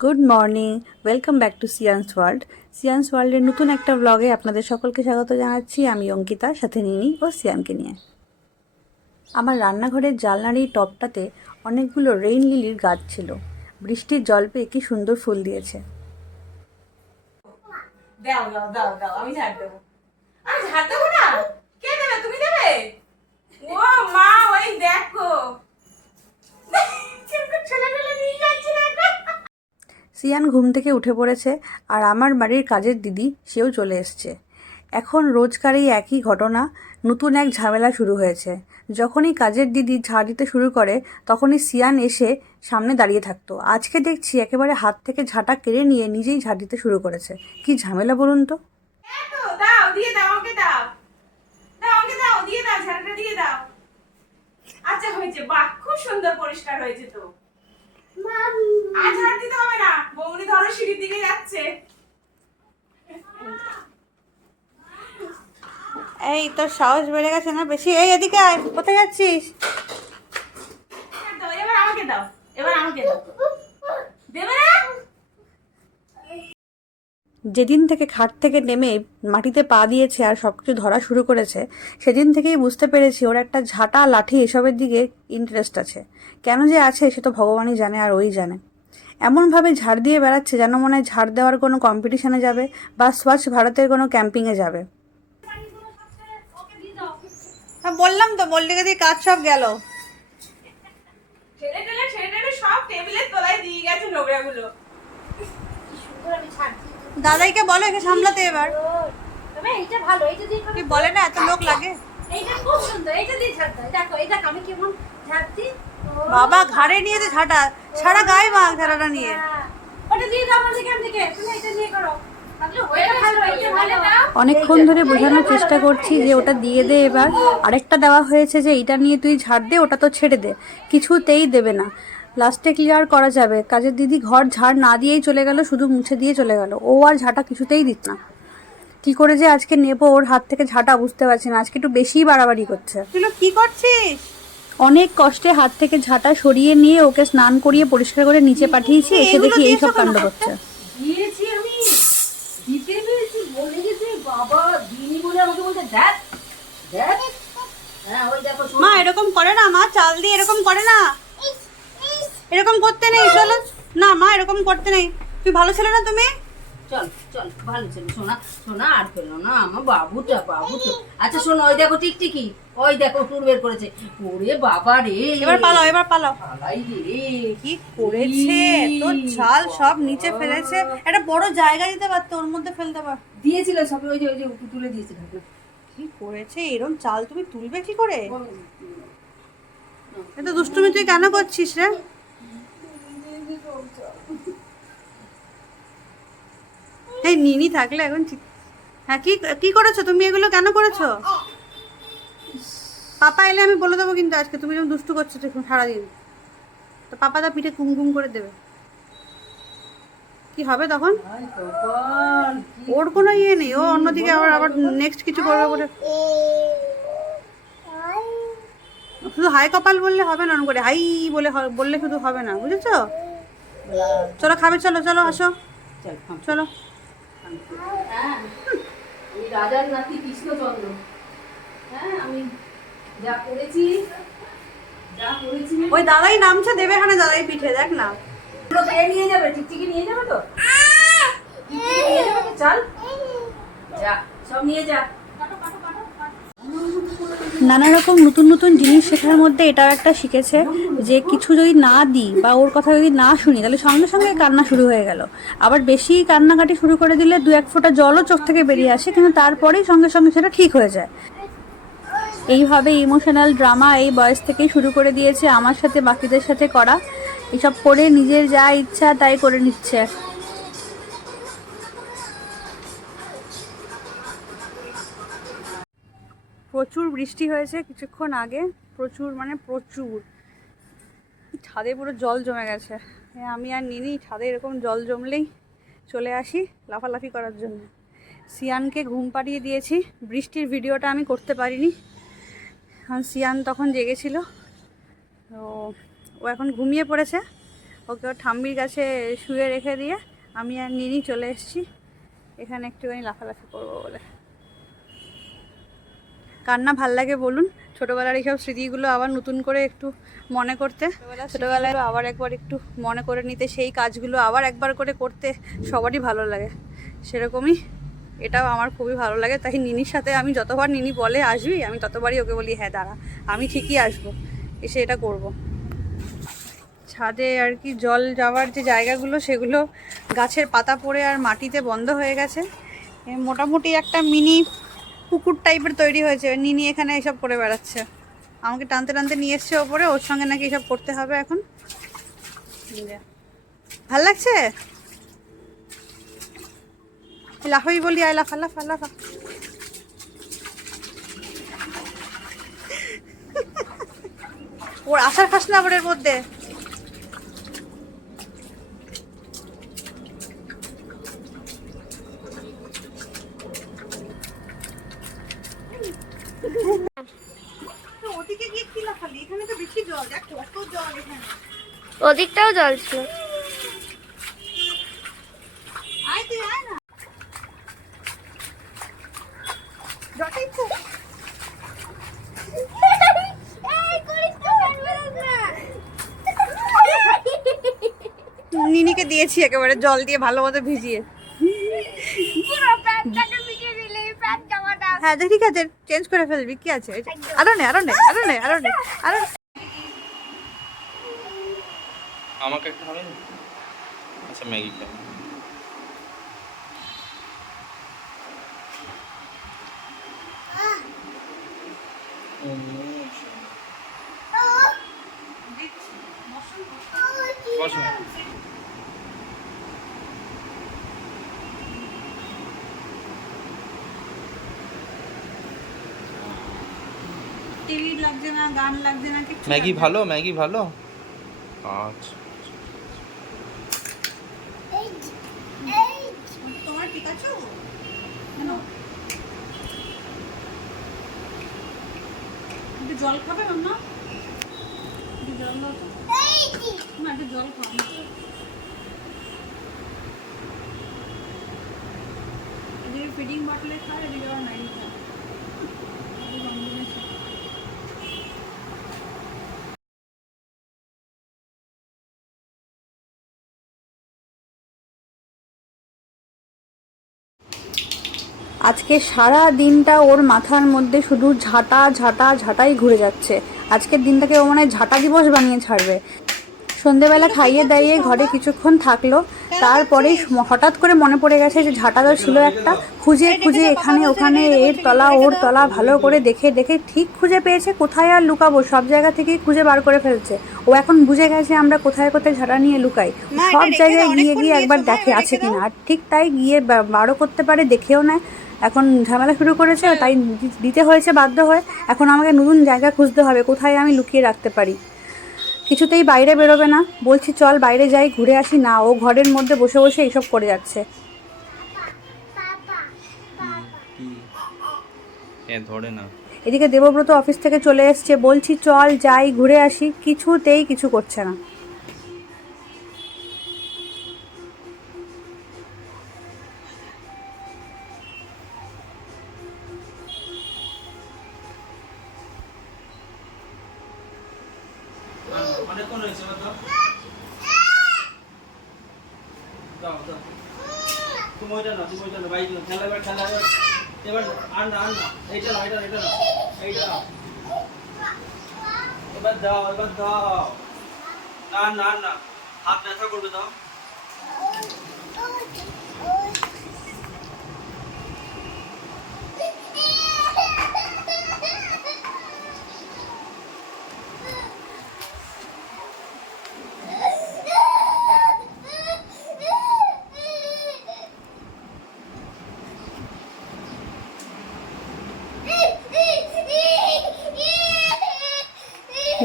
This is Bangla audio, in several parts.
Good morning, welcome back to science world. Science ওয়ার্ল্ডের নতুন একটা ব্লগে আপনাদের সকলকে স্বাগত জানাচ্ছি। আমি অঙ্কিতা, সাথে নিনি ও সিয়ানকে নিয়ে। আমার রান্নাঘরের জানলার এই টবটাতে অনেকগুলো রেইন লিলির গাছ ছিল। বৃষ্টির জল পেয়ে কি সুন্দর ফুল দিয়েছে। দাও দাও দাও দাও, আমি ঝাড় দেবো। আমি ঝাড় দেবো না? কে দেবে? তুমি দেবে? ও মা, ওই দেখো ছেলেগুলো নিয়ে যাচ্ছে না। সিয়ান ঘুম থেকে উঠে পড়েছে, আর আমার বাড়ির কাজের দিদি সেও চলে এসছে। এখন রোজকার এই একই ঘটনা, নতুন এক ঝামেলা শুরু হয়েছে। যখনই কাজের দিদি ঝাড় দিতে শুরু করে তখনই সিয়ান এসে সামনে দাঁড়িয়ে থাকতো। আজকে দেখছি একেবারে হাত থেকে ঝাঁটা কেড়ে নিয়ে নিজেই ঝাড় দিতে শুরু করেছে। কি ঝামেলা বলুন তো। দেখো, দাও, দিয়ে দাও, আমাকে দাও। দাও, আমাকে দাও, দিয়ে দাও, ঝাড়টা দিয়ে দাও। আচ্ছা হয়েছে, বাহ, খুব সুন্দর পরিষ্কার হয়েছে তো। আর ঝাড় দিতে হবে না, বৌনি ধরো সিঁড়ির দিকে যাচ্ছে। এই তোর সাহস বেড়ে গেছে না বেশি? এই এদিকে আয়, কোথায় যাচ্ছিস? দাও, এবার আমাকে দাও, এবার আমাকে দাও। দেবে না? যেদিন থেকে খাট থেকে নেমে মাটিতে পা দিয়েছে আর সব কিছু ধরা শুরু করেছে, সেদিন থেকেই বুঝতে পেরেছি ওর একটা ঝাঁটা লাঠি এসবের দিকে ইন্টারেস্ট আছে। কেন যে আছে সে তো ভগবানই জানে, আর ওই জানে। এমনভাবে ঝাড় দিয়ে বেড়াচ্ছে যেন মনে হয় ঝাড় দেওয়ার কোনো কম্পিটিশনে যাবে বা স্বচ্ছ ভারতের কোনো ক্যাম্পিংয়ে যাবে। বললাম তো, মল্লিকা দিয়ে কাজ সব গেল। ছেড়ে টেলে সব টেবিলের তলায় দিয়ে গেছে নোংরাগুলো। দাদাইকে বলো একে সামলাতে এবার। তবে এইটা ভালো, এইটা দিয়ে কি বলে না, এত লোক লাগে। এইটা খুব সুন্দর, এইটা দিয়ে ঝাড়তে হয়। দেখো এটা আমি কেমন ঝাড়ছি। বাবা ঘাড়ে নিয়েছে ঝাঁটা, সারা গায়ে মাখ ঝাঁটাটা নিয়ে। ওটা দিয়ে দাও আমাদের এখান থেকে, তুমি এটা দিয়ে করো। তাহলে এটা ভালো, এইটা ভালো দাও। অনেকক্ষণ ধরে বোঝানোর চেষ্টা করছি যে ওটা দিয়ে দে এবার। আরেকটা দেওয়া হয়েছে যে এটা নিয়ে তুই ঝাড় দে, ওটা তো ছেড়ে দে। কিছুতেই দেবে না। লাস্টে ক্লিয়ার করা যাবে, কাজের দিদি ঘর ঝাড় না দিয়েই চলে গেল, শুধু মুছে দিয়ে চলে গেল। ও আর ঝাঁটা কিছুতেই দিত না। কি করে যে আজকে নেবো ওর হাত থেকে ঝাঁটা বুঝতে পারছি না। আজকে একটু বেশিই বাড়াবাড়ি করছে। তুই কি করছিস? অনেক কষ্টে হাত থেকে ঝাঁটা সরিয়ে নিয়ে ওকে স্নান করিয়ে পরিষ্কার করে নিচে পাঠিয়েছি, এসে দেখি এইসব কাণ্ড করছে। দিয়েছি আমি, দিতে পেরেছি, বলে গেছে বাবা দিনি বলে আমাকে বলতে দেখ দেখ। হ্যাঁ ওই দেখো মা এরকম করে না, মা চাল দিয়ে এরকম করে না, এরকম করতে নেই। চলো না মা, এরকম করতে নেই। তুই ভালো ছেলে না তুমি। চল চল, ভালো ছিল। শোনা শোনা, আর পেলো না আমার বাবুটা, বাবুটা। আচ্ছা শোনো, ওই দেখো টিকটিকি, ওই দেখো টুর বের করেছে। ওরে বাবা রে, এবার পালাও, এবার পালাও। পালাই রে। কি করেছে, তোর ছাল সব নিচে ফেলেছে। একটা বড় জায়গা দিতে পারতো, ওর মধ্যে ফেলতে পার। দিয়েছিল সব, ওই যে তুলে দিয়েছে ঢাকনা। কি করেছে, এরকম চাল তুমি তুলবে কি করে? এত দুষ্টুমি তুই কেন করছিস রে? এই নিনি থাকলে এখন হ্যাঁ, কি কি করেছো তুমি? এগুলো কেন করেছো? পাপা এলে আমি বলে দেবো কিন্তু আজকে তুমি যেমন দুষ্টু করছো দেখুন সারাদিন। তো পাপা দা পিঠে কুমকুম করে দেবে। কি হবে তখন? ওর কোনো ইয়ে নেই, ও অন্যদিকে আবার আবার নেক্সট কিছু করবে বলে। শুধু হাই কপাল বললে হবে না, ওরকম করে হাই বলে বললে শুধু হবে না, বুঝেছো? চলো খাবে, চলো চলো আসো, চল চলো। হ্যাঁ, আমি রাজার নাতি কৃষ্ণচন্দ্র। হ্যাঁ আমি যা করেছি, যা করেছি। ওই দাদাই নামছে দেবে এখানে, দাদাই পিঠে দেখ না। ওগুলো খেয়ে নিয়ে যাবে, টিকটিকি নিয়ে যাবে তো, টিকটিকি নিয়ে যাবে তো, চল যা, সব নিয়ে যা। নানা রকম নতুন নতুন জিনিস শেখার মধ্যে এটাও একটা শিখেছে যে কিছু যদি না দিই বা ওর কথা যদি না শুনি তাহলে সঙ্গে সঙ্গে কান্না শুরু হয়ে গেল। আবার বেশি কান্নাকাটি শুরু করে দিলে দু এক ফোঁটা জলও চোখ থেকে বেরিয়ে আসে, কিন্তু তারপরেই সঙ্গে সঙ্গে সেটা ঠিক হয়ে যায়। এইভাবে ইমোশনাল ড্রামা এই বয়স থেকেই শুরু করে দিয়েছে আমার সাথে, বাকিদের সাথে করা। এসব করে নিজের যা ইচ্ছা তাই করে নিচ্ছে। প্রচুর বৃষ্টি হয়েছে কিছুক্ষণ আগে, প্রচুর মানে প্রচুর। ছাদে পুরো জল জমে গেছে। আমি আর নিনি ছাদে এরকম জল জমলেই চলে আসি লাফালাফি করার জন্য। সিয়ানকে ঘুম পাড়িয়ে দিয়েছি, বৃষ্টির ভিডিওটা আমি করতে পারিনি কারণ সিয়ান তখন জেগেছিল। তো ও এখন ঘুমিয়ে পড়েছে, ওকে ওর ঠাম্মির কাছে শুয়ে রেখে দিয়ে আমি আর নিনি চলে এসেছি এখানে একটুখানি লাফালাফি করবো বলে। কার না ভাল লাগে বলুন ছোটোবেলার এইসব স্মৃতিগুলো আবার নতুন করে একটু মনে করতে, ছোটোবেলায় আবার একবার একটু মনে করে নিতে, সেই কাজগুলো আবার একবার করে করতে সবারই ভালো লাগে। সেরকমই এটাও আমার খুবই ভালো লাগে। তাই নিনির সাথে আমি যতবার নিনি বলে আসবি, আমি ততবারই ওকে বলি হ্যাঁ দাঁড়া আমি ঠিকই আসবো, এসে এটা করব। ছাদে আর কি জল যাওয়ার যে জায়গাগুলো সেগুলো গাছের পাতা পড়ে আর মাটিতে বন্ধ হয়ে গেছে। মোটামুটি একটা মিনি পুকুর টাইপের তৈরি হয়েছে। নিনি এখানে এসব করে বেড়াচ্ছে, আমাকে টানতে টানতে নিয়ে এসছে ওপরে, ওর সঙ্গে নাকি এসব করতে হবে এখন। ভাল লাগছে লাফাই বলি, আয় লাফা লাফা লাফা। ওর আসার খাস না আবার এর মধ্যে। ওদিকে গিয়ে কি লাফালি? এখানে তো বেশি জল, দেখ কত জল এখানে। ওদিকটাও জল ছিল। আয় তুই আয় না, জটাই তো। নিনিকে দিয়েছি একেবারে জল দিয়ে ভালো মতো ভিজিয়ে। হ্যাঁ ঠিক আছে চেঞ্জ করে ফেলবি, কি আছে? আরো নে আরো নে আরো নে আরো নে আরো। আমাকে একটা হবে না? আচ্ছা ম্যাগি খাই। বসো। টিভি লাগছে না, গান লাগছে না, কিছু ম্যাগি ভালো, ম্যাগি ভালো। আচ্ছা তোমার ঠিক আছে কেন? একটু জল খাবে মাম্মা? একটু জল দাও তো। না একটু জল খাও। এদিকে ফিডিং বটলে খায়, এদিকে আবার নাই খায়। আজকে সারা দিনটা ওর মাথার মধ্যে শুধু ঝাঁটা ঝাঁটা ঝাঁটাই ঘুরে যাচ্ছে। আজকের দিনটাকে ও মনে হয় ঝাঁটা দিবস বানিয়ে ছাড়বে। সন্ধেবেলা খাইয়ে দাইয়ে ঘরে কিছুক্ষণ থাকলো, তারপরেই হঠাৎ করে মনে পড়ে গেছে যে ঝাঁটাটা ছিল একটা। খুঁজে খুঁজে এখানে ওখানে এর তলা ওর তলা ভালো করে দেখে দেখে ঠিক খুঁজে পেয়েছে। কোথায় আর লুকাবো, সব জায়গা থেকেই খুঁজে বার করে ফেলছে। ও এখন বুঝে গেছে আমরা কোথায় কোথায় ঝাঁটা নিয়ে লুকাই। সব জায়গায় গিয়ে গিয়ে একবার দেখে আছে কিনা, আর ঠিক তাই গিয়ে বারও করতে পারে, দেখেও নেয়। এখন ঝামেলা শুরু করেছে, তাই দিতে হয়েছে বাধ্য হয়ে। এখন আমাকে নতুন জায়গা খুঁজতে হবে কোথায় আমি লুকিয়ে রাখতে পারি। কিছুতেই বাইরে বেরোবে না, বলছি চল বাইরে যাই ঘুরে আসি, না ও ঘরের মধ্যে বসে বসে এইসব করে যাচ্ছে। ধরে না। এদিকে দেবব্রত অফিস থেকে চলে এসছে, বলছি চল যাই ঘুরে আসি, কিছুতেই কিছু করছে না। অনেকক্ষণ হয়েছে, দাও দাও। তুমি ওইটা না, তুমি ওইটা না, বাইক না, খেলা এবার খেলা এবার আর না, এইটা না, এইটা না, এইটা না, এবার দাও, এবার দাও। না না না, হাত ব্যথা করবে, দাও।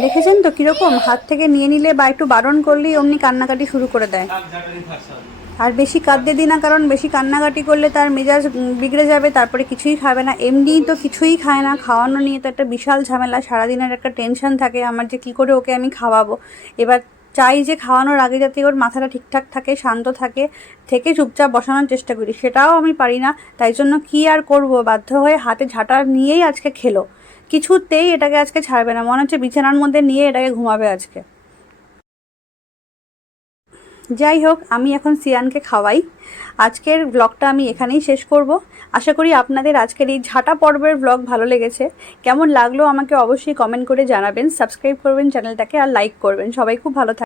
দেখেছেন তো কিরকম, হাত থেকে নিয়ে নিলে বা একটু বারণ করলেই অমনি কান্নাকাটি শুরু করে দেয়। আর বেশি কাঁদতে দিই না, কারণ বেশি কান্নাকাটি করলে তার মেজাজ বিগড়ে যাবে, তারপরে কিছুই খাবে না। এমনিই তো কিছুই খায় না, খাওয়ানো নিয়ে তো একটা বিশাল ঝামেলা, সারাদিনের একটা টেনশন থাকে আমার যে কী করে ওকে আমি খাওয়াবো। এবার চাই যে খাওয়ানোর আগে যাতে ওর মাথাটা ঠিকঠাক থাকে, শান্ত থাকে, থেকে চুপচাপ বসানোর চেষ্টা করি, সেটাও আমি পারি না। তাই জন্য কি আর করব, বাধ্য হয়ে হাতে ঝাঁটা নিয়েই আজকে খেলো। কিছুতেই এটাকে আজকে ছাড়বে না, মনে হচ্ছে বিছানার মধ্যে নিয়ে এটাকে ঘুমাবে আজকে। যাই হোক, আমি এখন সিয়ানকে খাওয়াই। আজকের ব্লগটা আমি এখানেই শেষ করব। আশা করি আপনাদের আজকের এই ঝাঁটা পর্বের ব্লগ ভালো লেগেছে। কেমন লাগলো আমাকে অবশ্যই কমেন্ট করে জানাবেন, সাবস্ক্রাইব করবেন চ্যানেলটাকে, আর লাইক করবেন। সবাই খুব ভালো থাকবেন।